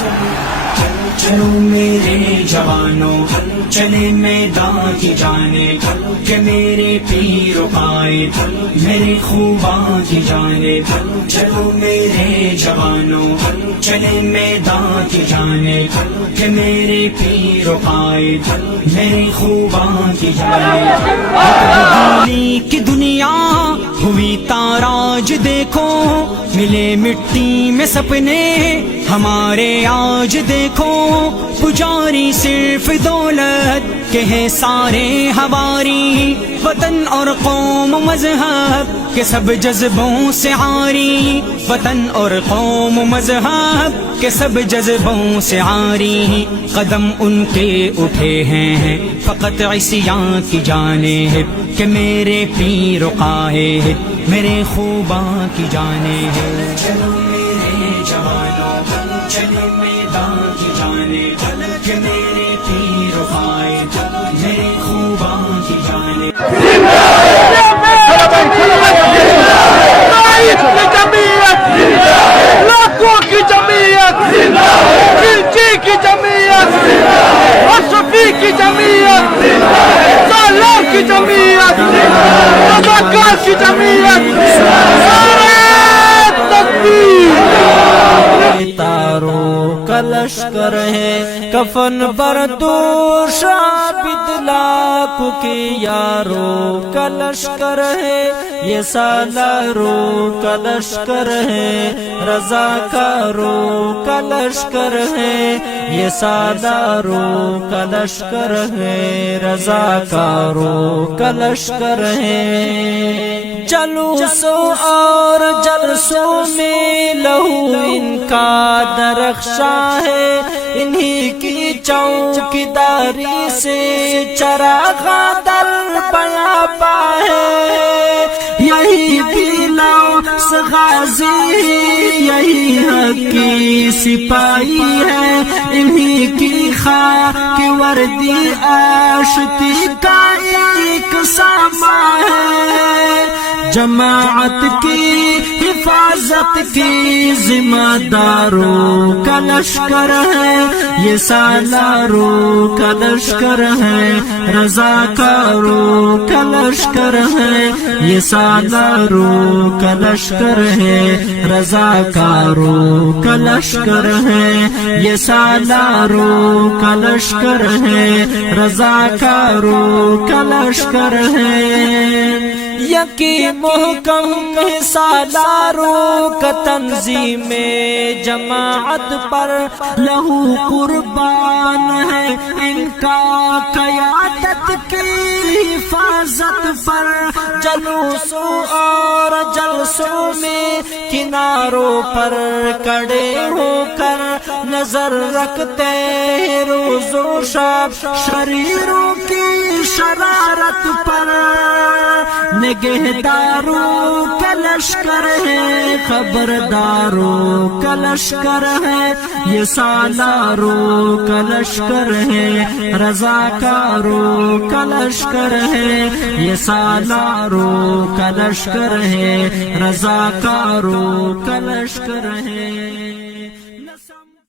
چلو میرے جوانوں چلے میدان کی جانب کہ میرے پیر و قائد میرے خوباں کی جانب. چلو میرے جوانوں چلے میدان کی جانب کہ میرے پیر و قائد میرے خوباں کی جانب. دلی کی دنیا ہوئی تاراج دیکھو ملے مٹی میں سپنے ہمارے آج دیکھو. پجاری صرف دولت کے ہیں سارے ہماری وطن اور قوم مذہب کے سب جذبوں سے عاری. وطن اور قوم مذہب کے سب جذبوں سے عاری. قدم ان کے اٹھے ہیں فقط عصیان کی جانب کہ میرے پیر و قائد میرے خوباں کی جانب. چلو میرے جوانوں چلے میدان کی جانب کہ میرے پیر و قائد میرے خوباں کی جانب. لاکھوں کی جمعیت کلچی کی جمعیت اشرفی کی جمعیت سالار کی جمعیت رضاکار کی جمعیت تاروں کا لشکر ہے کفن بردوش عابد لاکھ کے یاروں کا لشکر ہے یہ سالاروں کا لشکر ہے رضاکاروں کا لشکر ہے یہ سالاروں کا لشکر ہے رضاکاروں کا لشکر ہے. جلوسوں اور جلسوں میں لہو ان کا درخشاں ہے انہی کی چوکیداری سے چراغ در پیاپا ہے. یہی بھی لوس غازی یہی حق کی سپاہی ہے انہی کی خاک وردی آشتی کا ایک سامان ہے. جماعت کی حفاظت کی ذمہ داروں کا لشکر ہے یہ سالاروں کا لشکر ہے رضاکاروں کا لشکر ہے یہ سالاروں کا لشکر ہے رضاکاروں کا لشکر ہے یہ سالاروں کا لشکر ہے رضاکاروں کا لشکر ہے. یکی محکم سالاروں کا تنظیم جماعت پر لہو قربان ہے ان کا قیادت کی حفاظت پر. جلوسوں اور جلسوں میں کناروں پر کھڑے ہو کر نظر رکھتے روز و شب شریروں کی شرارت پر. نگہداروں کا لشکر ہے خبرداروں کا لشکر ہے یہ سالاروں کا لشکر ہے رضاکاروں کا لشکر ہے یہ سالاروں کا لشکر ہے رضاکاروں کا لشکر ہے.